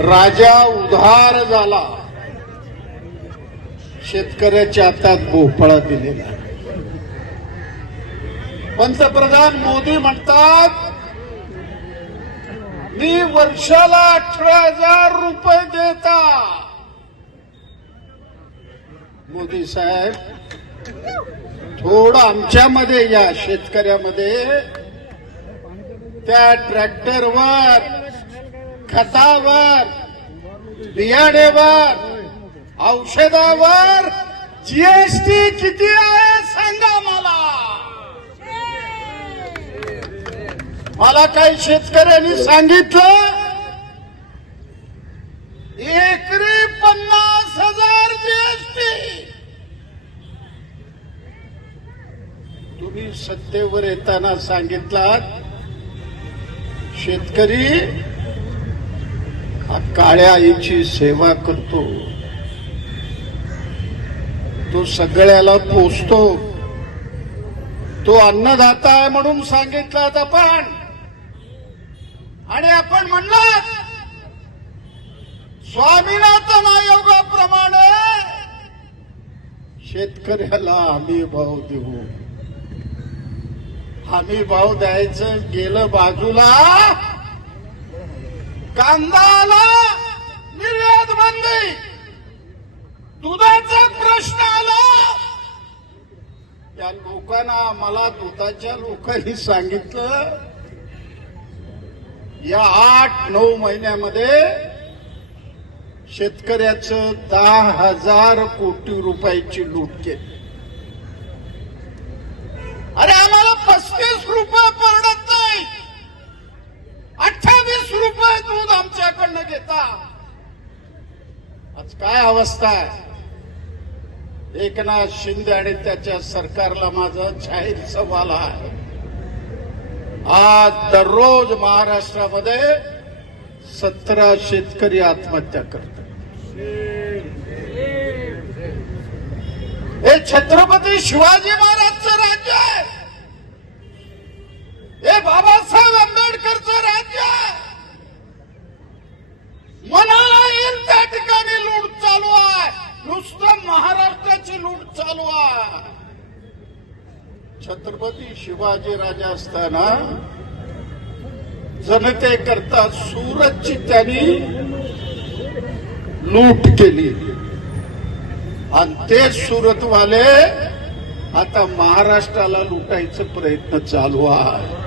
राजा उधार झाला. शेतकऱ्याच्या हातात भोपळा दिलेला पंतप्रधान मोदी म्हणतात मी वर्षाला अठरा हजार रुपये देता. मोदी साहेब थोडं आमच्यामध्ये या शेतकऱ्यामध्ये त्या ट्रॅक्टरवर खतावर बियाणेवर औषधावर जीएसटी किती आहे सांगा मला. मला काही शेतकऱ्यांनी सांगितलं एकरी पन्नास हजार जीएसटी तुम्ही सत्तेवर येताना सांगितलात शेतकरी काळ्या आईची सेवा करतो. तो सगळ्याला पोचतो तो अन्नदाता आहे म्हणून सांगितलात आपण आणि आपण म्हणलात स्वामीनाथन आयोगाप्रमाणे शेतकऱ्याला हमी भाव देऊ. हमी भाव द्यायचं गेलं बाजूला कांदाला निर्यात बंदी. दुधाचा प्रश्न आला. त्या लोकांना मला दुधाच्या लोकांनी सांगितलं या आठ नऊ महिन्यामध्ये शेतकऱ्याचं दहा हजार कोटी रुपयाची लूट केली. अरे आम्हाला पस्तीस काय अवस्था आहे? एकनाथ शिंदे आणि त्याच्या सरकारला माझा जाहीर सवाल आहे. आज दररोज महाराष्ट्रामध्ये सतरा शेतकरी आत्महत्या करतात. हे छत्रपती शिवाजी महाराज! महाराष्ट्राची छत्रपती शिवाजी राजा असताना जनतेकरता सुरतची त्यांनी लूट केली. आणि ते सुरतवाले आता महाराष्ट्राला लुटायचा प्रयत्न चालू आहे.